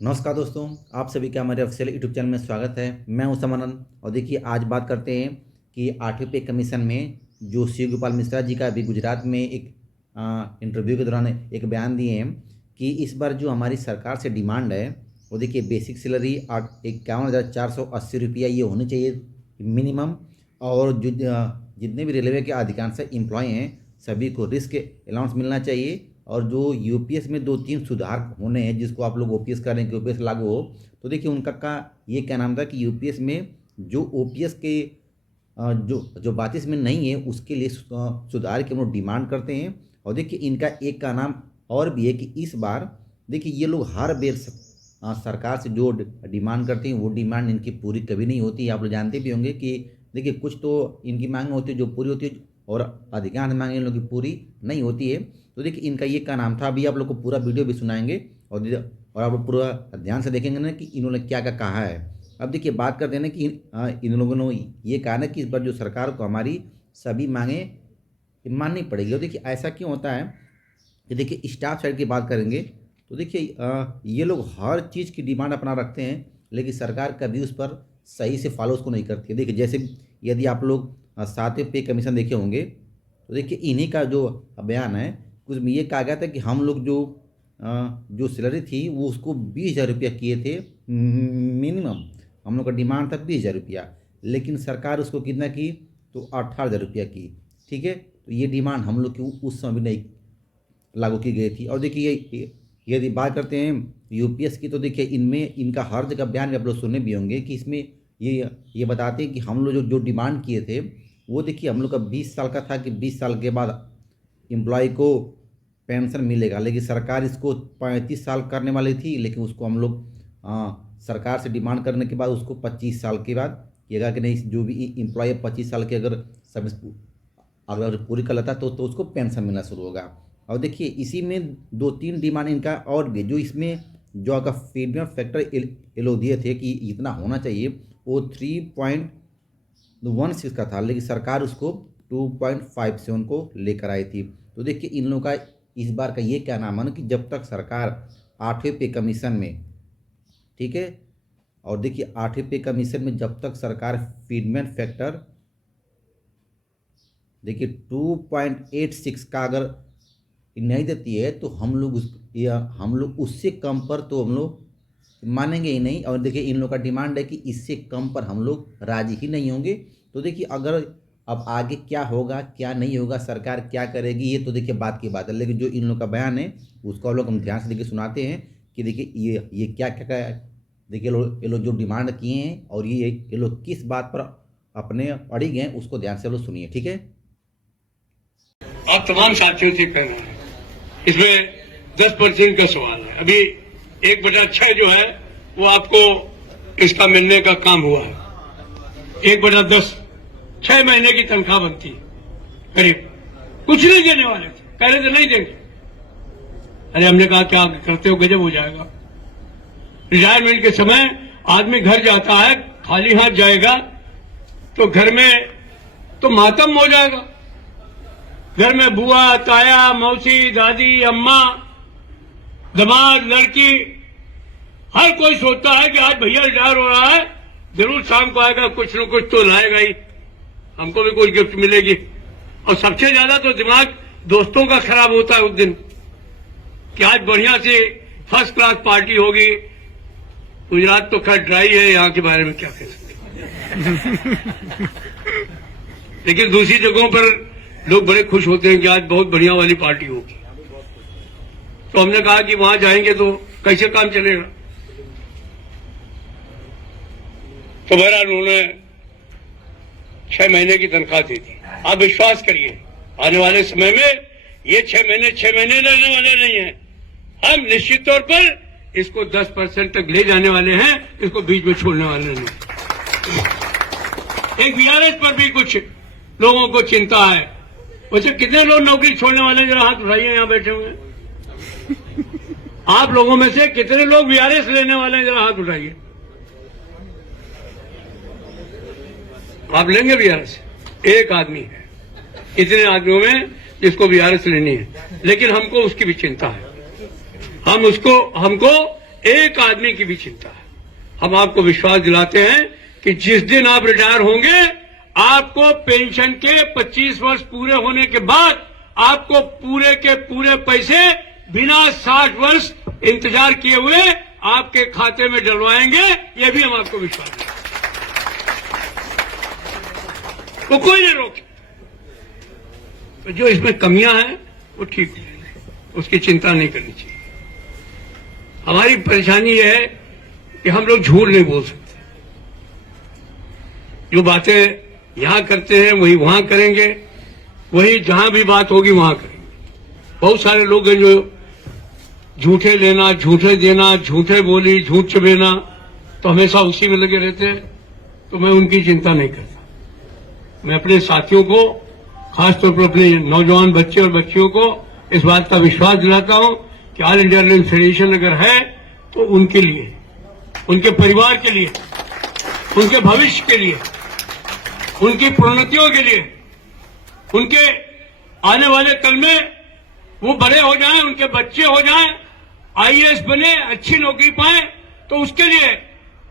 नमस्कार दोस्तों, आप सभी का हमारे ऑफिशियल यूट्यूब चैनल में स्वागत है। मैं हूं समनन और देखिए आज बात करते हैं कि 8वीं पे कमीशन में जो शिव गोपाल मिश्रा जी का अभी गुजरात में एक इंटरव्यू के दौरान एक बयान दिए हैं कि इस बार जो हमारी सरकार से डिमांड है वो देखिए बेसिक सैलरी 51,480 रुपया ये होनी चाहिए मिनिमम। और जो जितने भी रेलवे के अधिकांश एम्प्लॉय हैं सभी को रिस्क अलाउंस मिलना चाहिए। और जो यूपीएस में 2-3 सुधार होने हैं जिसको आप लोग ओपीएस करें कि ओपीएस लागू हो, तो देखिए उनका ये क्या नाम था कि यूपीएस में जो ओपीएस के जो बात इसमें नहीं है उसके लिए सुधार की हम लोग डिमांड करते हैं। और देखिए इनका एक का नाम और भी है कि इस बार देखिए ये लोग हर बेर सरकार से जो डिमांड करते हैं वो डिमांड इनकी पूरी कभी नहीं होती। आप लोग जानते भी होंगे कि देखिए कुछ तो इनकी मांग होती है जो पूरी होती है और अधिकांश मांग इन लोगों की पूरी नहीं होती है। तो देखिए इनका ये क्या नाम था, अभी आप लोग को पूरा वीडियो भी सुनाएंगे और आप लोग पूरा ध्यान से देखेंगे ना कि इन्होंने क्या क्या कहा है। अब देखिए बात करते हैं ना कि इन लोगों ने ये कहा ना कि इस बार जो सरकार को हमारी सभी मांगें माननी पड़ेगी। और देखिए ऐसा क्यों होता है कि देखिए स्टाफ साइड की बात करेंगे तो देखिए ये लोग हर चीज़ की डिमांड अपना रखते हैं लेकिन सरकार कभी उस पर सही से फॉलो उसको नहीं करती है। देखिए जैसे यदि आप लोग 7वें पे कमीशन देखे होंगे तो देखिए इन्हीं का जो बयान है कुछ में ये कहा गया था कि हम लोग जो सैलरी थी वो उसको 20,000 रुपया किए थे मिनिमम। हम लोग का डिमांड था 20,000 रुपया, लेकिन सरकार उसको कितना की तो 18,000 रुपया की। ठीक है, तो ये डिमांड हम लोग की उस समय भी नहीं लागू की गई थी। और देखिए यदि बात करते हैं यूपीएस की तो देखिए इनमें इनका हर जगह बयान आप लोग सुने भी होंगे कि इसमें ये बताते हैं कि हम लोग जो डिमांड किए थे वो देखिए हम लोग का 20 साल का था कि 20 साल के बाद एम्प्लॉय को पेंशन मिलेगा, लेकिन सरकार इसको 35 साल करने वाली थी। लेकिन उसको हम लोग सरकार से डिमांड करने के बाद उसको 25 साल के बाद किएगा कि नहीं, जो भी एम्प्लॉय 25 साल के अगर सर्विस अगर पूरी कर लेता तो उसको पेंशन मिलना शुरू होगा। और देखिए इसी में 2-3 डिमांड इनका और भी जो इसमें जो आपका फीडबैक फैक्टर ये लोग दिए थे कि इतना होना चाहिए वो 3.16 का था, लेकिन सरकार उसको 2.57 को लेकर आई थी। तो देखिए इन लोगों का इस बार का ये क्या नाम है ना कि जब तक सरकार 8वें पे कमीशन में, ठीक है, और देखिए 8वें पे कमीशन में जब तक सरकार फीडबैक फैक्टर देखिए 2.86 का अगर नहीं देती है तो हम लोग उससे कम पर तो हम लोग मानेंगे ही नहीं। और देखिए इन लोग का डिमांड है कि इससे कम पर हम लोग राजी ही नहीं होंगे। तो देखिए अगर अब आगे क्या होगा क्या नहीं होगा, सरकार क्या करेगी, ये तो देखिए बात की बात है। लेकिन जो इन लोग का बयान है उसको हम लोग ध्यान से देखिए सुनाते हैं कि देखिए ये क्या क्या देखिए ये लोग जो डिमांड किए हैं और ये लोग किस बात पर अपने अड़िग हैं उसको ध्यान से लोग सुनिए। ठीक है, आप तमाम साथियों से कह रहे हैं इसमें 10% का सवाल है। अभी 1/6 जो है वो आपको इसका मिलने का काम हुआ है। 1/10 6 महीने की तनख्वाह बनती है करीब। कुछ नहीं देने वाले थे, कह रहे थे नहीं देंगे। अरे हमने कहा क्या करते हो, गजब हो जाएगा। रिटायरमेंट के समय आदमी घर जाता है खाली हाथ जाएगा तो घर में तो मातम हो जाएगा। घर में बुआ ताया मौसी दादी अम्मा दामाद लड़की हर कोई सोचता है कि आज भैया रिटायर हो रहा है, जरूर शाम को आएगा कुछ न कुछ तो लाएगा ही, हमको भी कुछ गिफ्ट मिलेगी। और सबसे ज्यादा तो दिमाग दोस्तों का खराब होता है उस दिन कि आज बढ़िया से फर्स्ट क्लास पार्टी होगी। गुजरात तो खैर ड्राई है, यहाँ के बारे में क्या कह सकते लेकिन दूसरी जगहों पर लोग बड़े खुश होते हैं कि आज बहुत बढ़िया वाली पार्टी होगी। तो हमने कहा कि वहां जाएंगे तो कैसे काम चलेगा। तो बहरहाल उन्होंने 6 महीने की तनख्वाह दी थी। आप विश्वास करिए आने वाले समय में ये 6 महीने रहने वाले नहीं है। हम निश्चित तौर पर इसको 10% तक ले जाने वाले हैं, इसको बीच में छोड़ने वाले नहीं। एक वीआरएस पर भी कुछ लोगों को चिंता है। वैसे कितने लोग नौकरी छोड़ने वाले, जरा हाथ उठाइए, यहां बैठे हुए हैं। आप लोगों में से कितने लोग वीआरएस लेने वाले हैं, जरा हाथ उठाइए। आप लेंगे वीआरएस? एक आदमी है इतने आदमियों में जिसको वीआरएस लेनी है, लेकिन हमको उसकी भी चिंता है। हमको एक आदमी की भी चिंता है। हम आपको विश्वास दिलाते हैं कि जिस दिन आप रिटायर होंगे, आपको पेंशन के 25 वर्ष पूरे होने के बाद आपको पूरे के पूरे पैसे बिना 60 वर्ष इंतजार किए हुए आपके खाते में डलवाएंगे। ये भी हम आपको विश्वास दें, तो कोई नहीं रोके। तो जो इसमें कमियां हैं वो ठीक है, उसकी चिंता नहीं करनी चाहिए। हमारी परेशानी यह है कि हम लोग झूठ नहीं बोल सकते। जो बातें यहां करते हैं वही वहां करेंगे, वही जहां भी बात होगी वहां करेंगे। बहुत सारे लोग हैं जो झूठे लेना, झूठे देना, झूठे बोली, झूठ चबेना, तो हमेशा उसी में लगे रहते हैं। तो मैं उनकी चिंता नहीं करता। मैं अपने साथियों को, खासतौर पर अपने नौजवान बच्चे और बच्चियों को इस बात का विश्वास दिलाता हूं कि ऑल इंडिया रेलवे फेडरेशन अगर है तो उनके लिए, उनके परिवार के लिए, उनके भविष्य के लिए, उनकी प्रोन्नतियों के लिए, उनके आने वाले कल में वो बड़े हो जाएं, उनके बच्चे हो जाएं, आईएएस बने, अच्छी नौकरी पाएं, तो उसके लिए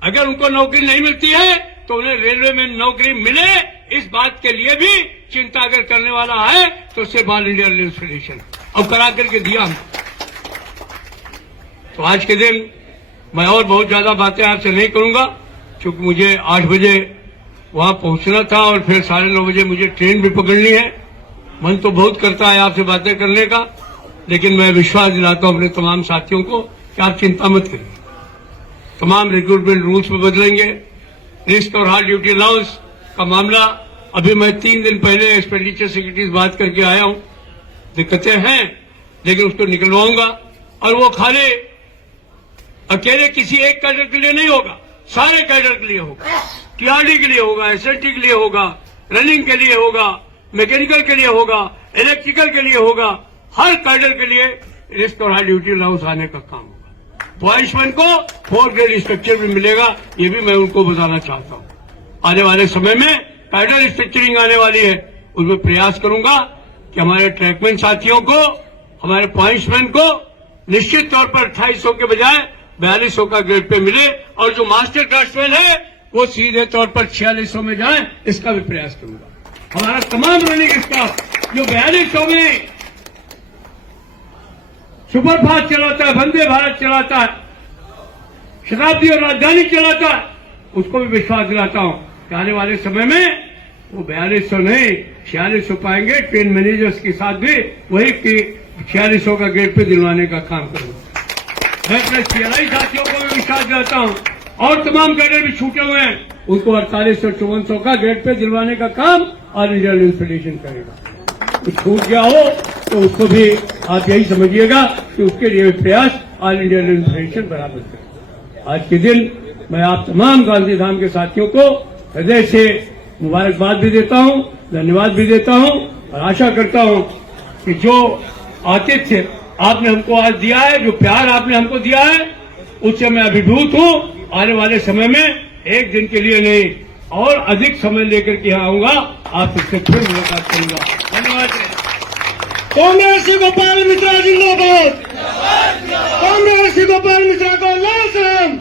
अगर उनको नौकरी नहीं मिलती है तो उन्हें रेलवे में नौकरी मिले, इस बात के लिए भी चिंता अगर करने वाला है तो सिर्फ ऑल इंडिया रेलवे फेडरेशन, अब करा करके दिया हम। तो आज के दिन मैं और बहुत ज्यादा बातें आपसे नहीं करूंगा, क्योंकि मुझे 8 बजे वहां पहुंचना था और फिर 9:30 बजे मुझे ट्रेन भी पकड़नी है। मन तो बहुत करता है आपसे बातें करने का, लेकिन मैं विश्वास दिलाता हूं अपने तमाम साथियों को कि आप चिंता मत करिए। तमाम रिक्रूटमेंट रूल्स में बदलेंगे। रिस्क और हार्ड ड्यूटी अलाउंस का मामला अभी मैं 3 दिन पहले एक्सपेंडिचर सेक्रेटरी से बात करके आया हूं। दिक्कतें हैं लेकिन उसको निकलवाऊंगा, और वो खाली अकेले किसी एक कैडर के लिए नहीं होगा, सारे कैडर के लिए होगा। टीआरडी के लिए होगा, एसएलटी के लिए होगा, रनिंग के लिए होगा, मैकेनिकल के लिए होगा, इलेक्ट्रिकल के लिए होगा, हर कैडर के लिए रिस्क और हाई ड्यूटी अलाउंस आने का काम होगा। पॉइंट्समैन को 4 ग्रेड स्ट्रक्चर भी मिलेगा, ये भी मैं उनको बताना चाहता हूं। आने वाले समय में कैडर स्ट्रक्चरिंग आने वाली है, उसमें प्रयास करूंगा कि हमारे ट्रैकमैन साथियों को, हमारे पॉइंट्समैन को निश्चित तौर पर 2800 के बजाय 4200 का ग्रेड पे मिले, और जो मास्टर ड्राफ्ट्समैन है वो सीधे तौर पर 4600 में जाए, इसका भी प्रयास करूंगा। हमारा तमाम रनिंग स्टाफ जो 4200 में सुपरफास्ट चलाता है, वंदे भारत चलाता है, शताब्दी और राजधानी चलाता है, उसको भी विश्वास दिलाता हूं कि आने वाले समय में वो 4200 नहीं 4600 पाएंगे। ट्रेन मैनेजर्स के साथ भी वही 4600 का ग्रेड पे दिलवाने का काम करूंगा। मैं अपने सीएलआई साथियों को भी विश्वास दिलाता हूं, और तमाम कैडर भी छूटे हुए हैं, उनको 4800-5400 का ग्रेड पे दिलवाने का काम ऑल इंडिया रेलवे फेडरेशन करेगा। कुछ छूट गया हो तो उसको भी आप यही समझिएगा कि उसके लिए प्रयास ऑल इंडिया रेलवे फेडरेशन बराबर करेगा। आज के दिन मैं आप तमाम गांधीधाम के साथियों को हृदय से मुबारकबाद भी देता हूं, धन्यवाद भी देता हूं, और आशा करता हूं कि जो आतिथ्य आपने हमको आज दिया है, जो प्यार आपने हमको दिया है, उससे मैं अभिभूत हूं। आने वाले समय में एक दिन के लिए नहीं और अधिक समय लेकर के यहाँ आऊंगा, आपसे फिर मुलाकात करूंगा। धन्यवाद। कांग्रेस श्री गोपाल मिश्रा जिंदाबाद, कांग्रेस श्री गोपाल मिश्रा को लाल सलाम,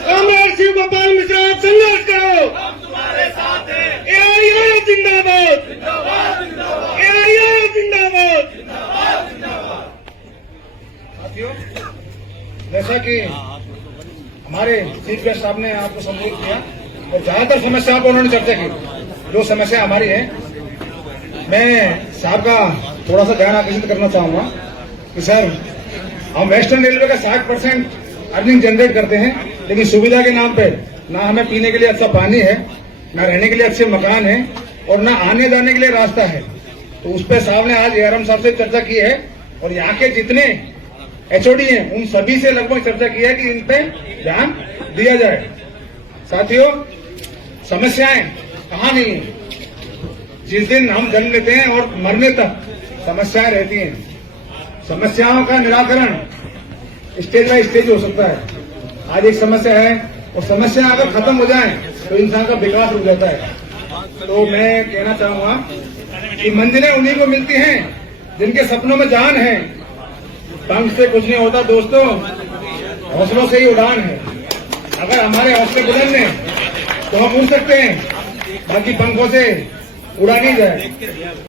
कांग्रेस श्री गोपाल मिश्रा आप संघर्ष करो, एआईए जिंदाबाद, एआईए जिंदाबाद। साथियों, जैसा कि हमारे चीफ गेस्ट साहब ने आपको संबोधित किया और ज्यादातर समस्याओं पर उन्होंने चर्चा की, जो समस्या हमारी है, मैं साहब का थोड़ा सा ध्यान आकर्षित करना चाहूंगा कि सर, हम वेस्टर्न रेलवे का 60% अर्निंग जनरेट करते हैं, लेकिन सुविधा के नाम पे ना हमें पीने के लिए अच्छा पानी है, ना रहने के लिए अच्छे मकान है, और ना आने जाने के लिए रास्ता है। तो उस पर साहब ने आज एआरएम साहब से चर्चा की है, और यहाँ के जितने एचओडी हैं उन सभी से लगभग चर्चा की है कि इन पे ध्यान दिया जाए। साथियों, समस्याएं कहाँ नहीं है, जिस दिन हम जन्म लेते हैं और मरने तक समस्याएं रहती हैं। समस्याओं का निराकरण स्टेज बाय स्टेज हो सकता है। आज एक समस्या है और समस्या अगर खत्म हो जाए तो इंसान का विकास हो जाता है। तो मैं कहना चाहूंगा कि मंजिलें उन्हीं को मिलती हैं जिनके सपनों में जान है। पंख से कुछ नहीं होता दोस्तों, हौसलों से ही उड़ान है। अगर हमारे हौसले बुलंद हैं तो हम उड़ सकते हैं, बाकी पंखों से उड़ा नहीं जाए।